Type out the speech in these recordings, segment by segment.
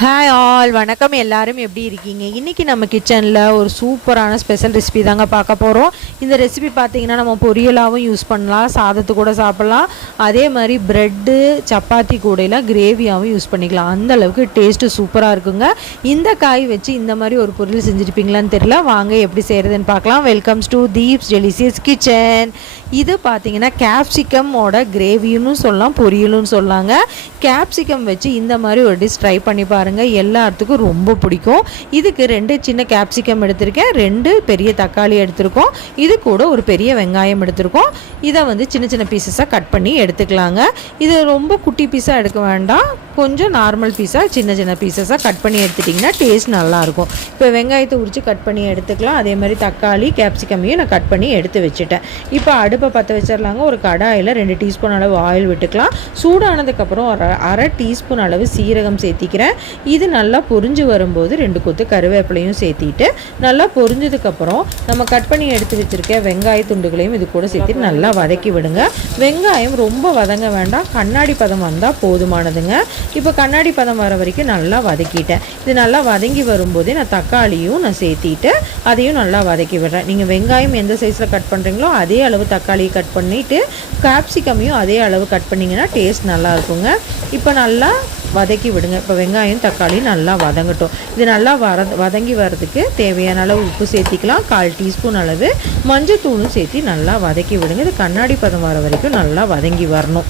Hi all வணக்கம். எல்லாரும் எப்படி இருக்கீங்க? இன்றைக்கி நம்ம கிச்சனில் ஒரு சூப்பரான ஸ்பெஷல் ரெசிபி தாங்க பார்க்க போகிறோம். இந்த ரெசிபி பார்த்திங்கன்னா நம்ம பொரியலாகவும் யூஸ் பண்ணலாம், சாதத்து கூட சாப்பிட்லாம், அதே மாதிரி ப்ரெட்டு சப்பாத்தி கூடையில் கிரேவியாகவும் யூஸ் பண்ணிக்கலாம். அந்த அளவுக்கு டேஸ்ட்டு சூப்பராக இருக்குங்க. இந்த காய் வச்சு இந்த மாதிரி ஒரு பொரியல் செஞ்சுருப்பீங்களான்னு தெரியல. வாங்க எப்படி செய்கிறதுன்னு பார்க்கலாம். Welcomes to Deep's delicious kitchen. இது பார்த்திங்கன்னா கேப்சிகமோட கிரேவின்னு சொல்லலாம், பொரியலுன்னு சொல்லாங்க. கேப்சிகம் வச்சு இந்த மாதிரி ஒரு டிஷ் ட்ரை பண்ணி பாருங்கள், எல்லாத்துக்கும் ரொம்ப பிடிக்கும். இதுக்கு 2 சின்ன கேப்சிகம் எடுத்திருக்கேன், 2 பெரிய தக்காளி எடுத்திருக்கோம், இது கூட ஒரு பெரிய வெங்காயம் எடுத்திருக்கோம். இதை சின்ன சின்ன பீசஸாக கட் பண்ணி எடுத்துக்கலாங்க. இது ரொம்ப குட்டி பீஸாக எடுக்க வேண்டாம், கொஞ்சம் நார்மல் பீஸாக சின்ன சின்ன பீசஸாக கட் பண்ணி எடுத்துட்டிங்கன்னா டேஸ்ட் நல்லாயிருக்கும். இப்போ வெங்காயத்தை உரித்து கட் பண்ணி எடுத்துக்கலாம். அதே மாதிரி தக்காளி கேப்சிகமையும் நான் கட் பண்ணி எடுத்து வச்சுட்டேன். இப்போ அடுப்பை பற்ற வச்சிடலாங்க. ஒரு கடாயில் 2 டீஸ்பூன் அளவு ஆயில் விட்டுக்கலாம். சூடானதுக்கப்புறம் அரை டீஸ்பூன் அளவு சீரகம் சேர்த்திக்கிறேன். இது நல்லா பொரிஞ்சு வரும்போது 2 கொத்து கருவேப்பிலையும் சேர்த்திட்டு நல்லா பொரிஞ்சதுக்கப்புறம் நம்ம கட் பண்ணி எடுத்து வச்சுருக்க வெங்காய துண்டுகளையும் இது கூட சேர்த்து நல்லா வதக்கி விடுங்க. வெங்காயம் ரொம்ப வதங்க வேண்டாம், கண்ணாடி பதம் வந்தால் போதுமானதுங்க. இப்போ கண்ணாடி பதம் வர வரைக்கும் நல்லா வதக்கிட்டேன். இது நல்லா வதங்கி வரும்போதே நான் தக்காளியும் சேர்த்திட்டு அதையும் நல்லா வதக்கி விடுறேன். நீங்கள் வெங்காயம் எந்த சைஸில் கட் பண்ணுறீங்களோ அதே அளவு தக்காளியை கட் பண்ணிவிட்டு கேப்சிகமையும் அதே அளவு கட் பண்ணிங்கன்னா டேஸ்ட் நல்லா இருக்குங்க. இப்போ நல்லா வதக்கி விடுங்க. இப்போ வெங்காயம் தக்காளி நல்லா வதங்கட்டும். இது நல்லா வதங்கி வர்றதுக்கு தேவையான அளவு உப்பு சேர்த்திக்கலாம். 1/4 டீஸ்பூன் அளவு மஞ்சத்தூளும் சேர்த்து நல்லா வதக்கி விடுங்க. இது கண்ணாடி பதம் வர வரைக்கும் நல்லா வதங்கி வரணும்.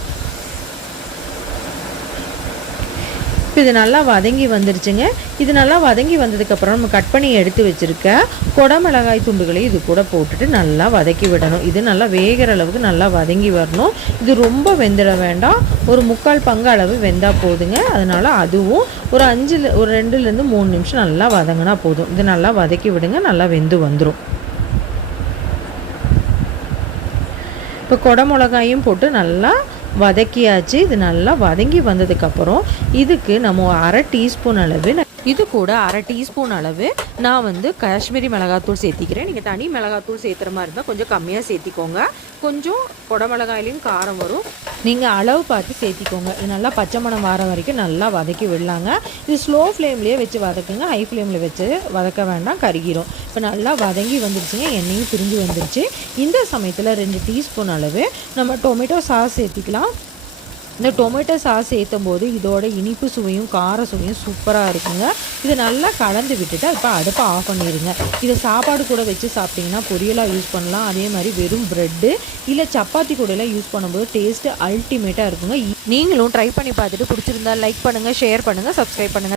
இப்போ இது நல்லா வதங்கி வந்துருச்சுங்க. இது நல்லா வதங்கி வந்ததுக்கப்புறம் நம்ம கட் பண்ணி எடுத்து வச்சுருக்க குடமிளகாய் துண்டுகளையும் இது கூட போட்டுட்டு நல்லா வதக்கி விடணும். இது நல்லா வேகிற அளவுக்கு நல்லா வதங்கி வரணும். இது ரொம்ப வெந்திட வேண்டாம், ஒரு 3/4 பங்கு அளவு வெந்தால் போதுங்க. அதனால் அதுவும் ஒரு 2லேருந்து 3 நிமிஷம் நல்லா வதங்கினா போதும். இது நல்லா வதக்கி விடுங்க, நல்லா வெந்து வந்துடும். இப்போ குடமிளகாயும் போட்டு நல்லா வதக்கியாச்சு. இது நல்லா வதங்கி வந்ததுக்கப்புறம் இதுக்கு நம்ம அரை டீஸ்பூன் அளவு இது கூட அரை டீஸ்பூன் அளவு நான் காஷ்மீரி மிளகாத்தூள் சேர்த்திக்கிறேன். நீங்கள் தனி மிளகாத்தூள் சேர்த்துற மாதிரி இருந்தால் கொஞ்சம் கம்மியாக சேர்த்திக்கோங்க. கொஞ்சம் குடமிளகாயிலையும் காரம் வரும், நீங்கள் அளவு பார்த்து சேர்த்திக்கோங்க. இது நல்லா பச்சை மணம் வர வரைக்கும் நல்லா வதக்கி விடலாங்க. இது ஸ்லோ ஃப்ளேம்லேயே வச்சு வதக்குங்க, ஹை ஃப்ளேமில் வச்சு வதக்க வேண்டாம், கருகிரும். இப்போ நல்லா வதங்கி வந்துருச்சுங்க, எண்ணெயும் பிரிஞ்சு வந்துருச்சு. இந்த சமயத்தில் 2 டீஸ்பூன் அளவு நம்ம டொமேட்டோ சாஸ் சேர்த்திக்கலாம். இந்த டொமேட்டோ சாஸ் சேர்த்தும் போது இதோட இனிப்பு சுவையும் கார சுவையும் சூப்பராக இருக்குங்க. இதை நல்லா கலந்து விட்டுட்டு இப்போ அடுப்பை ஆஃப் பண்ணிடுங்க. இதை சாப்பாடு கூட வச்சு சாப்பிட்டிங்கன்னா பொரியலாக யூஸ் பண்ணலாம். அதே மாதிரி வெறும் ப்ரெட்டு இல்லை சப்பாத்தி கூடலாம் யூஸ் பண்ணும்போது டேஸ்ட்டு அல்டிமேட்டாக இருக்குங்க. நீங்களும் ட்ரை பண்ணி பார்த்துட்டு பிடிச்சிருந்தா லைக் பண்ணுங்கள், ஷேர் பண்ணுங்கள், சப்ஸ்கிரைப் பண்ணுங்கள்.